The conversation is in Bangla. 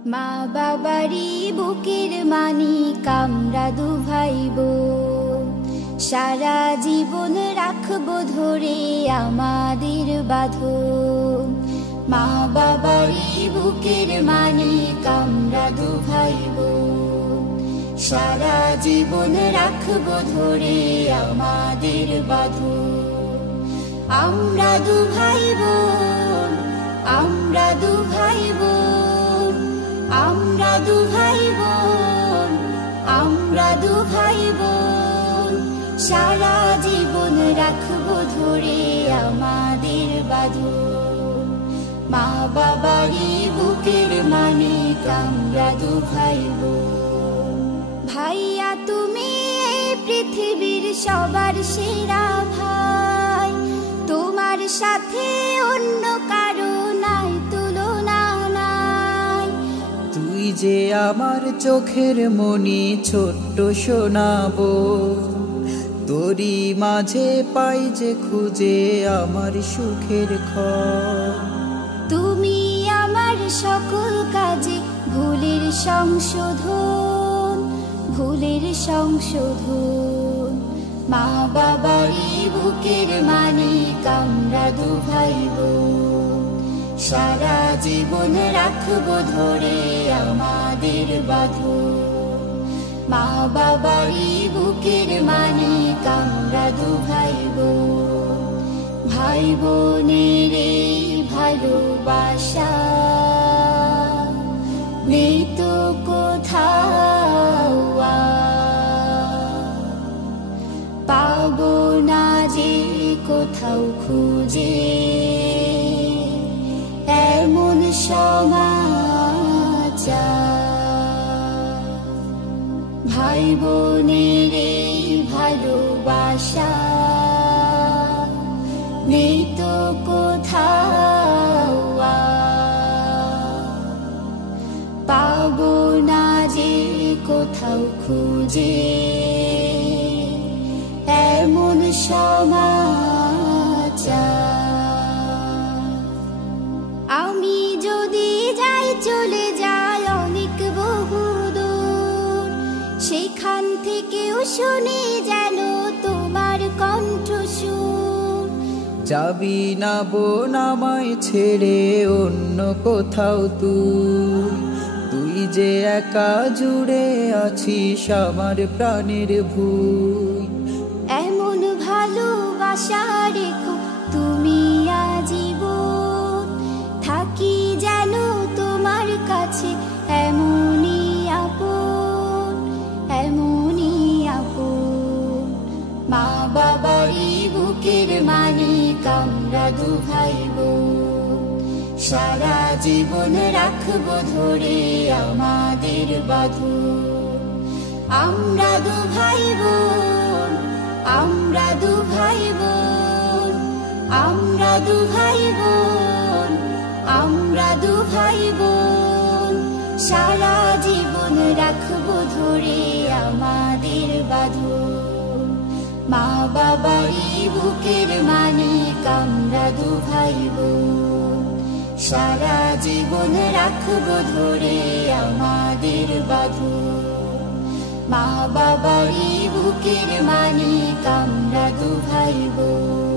মা বাবারি বুকের মানিক আমরা দু ভাই বোন, সারা জীবন রাখবো ধরে আমাদের বাঁধন। মা বাবারি বুকের মানিক আমরা দু ভাই বোন, সারা জীবন রাখবো ধরে আমাদের বাঁধন। আমরা দু ভাই বোন, আমরা দু ভাই বোন, আমরা দু ভাই বোন, আমরা দু ভাই বোন, সারা জীবন রাখবো ধরে আমাদের বাঁধন। মা বাবারি বুকের মানিক আমরা দু ভাই বোন। ভাইয়া তুমি এই পৃথিবীর সবার সেরা ভাই, তোমার সাথে অন্য কারো নাই তুলনা নাই। তুই যে আমার চোখের মনি ছোট্ট শোনাবো, তোরি মাঝে পাই যে খুঁজে আমার সুখের ঘর। তুমি আমার সকল কাজে ভুলের সংশোধন, ভুলের সংশোধন। মা বাবারি বুকের মানিক আমরা দু ভাই বোন, সারা জীবন রাখবো ধরে আমাদের বাঁধন। মা বাবারি বুকের মানিক আমরা দু ভাই বোন, ভাই বোনের এই ভালোবাসা নেই তো কোথাও, পাবো না যে কোথাও খুঁজে এমন সমাচার। ভাই বোনের এই ভালোবাসা নেই তো কোথাও, পাবো না যে কোথাও খুঁজে এমন সমাচার। আমি যদি যাই চলে যাই অনেক বহুদূর, সেখান থেকেও শুনি যেন তোমার কণ্ঠস্বর। যাবি না বোন আমায় ছেড়ে অন্য কোথাও তুই, তুই যে একা জুড়ে আছিস আমার প্রাণের ভুই। এমন ভালোবাসা রেখো তুমি আজীবন, থাকি যেন তোমার কাছে এমনই আপন, এমনই আপন। মা বাবারি বুকের মানিক আমরা দু ভাই বোন, সারা জীবন রাখবো ধরে আমাদের বাঁধন। আমরা দু ভাই বোন, আমরা দু ভাই বোন, আমরা দু ভাই বোন, আমরা দু ভাই বোন, সারা জীবন রাখবো ধরে আমাদের বাঁধন। মা বাবারি বুকের মানিক আমরা দু ভাই বোন, সারা জীবন রাখবো ধরে আমাদের বাঁধন। মা বাবারি বুকের মানিক আমরা দু ভাই বোন।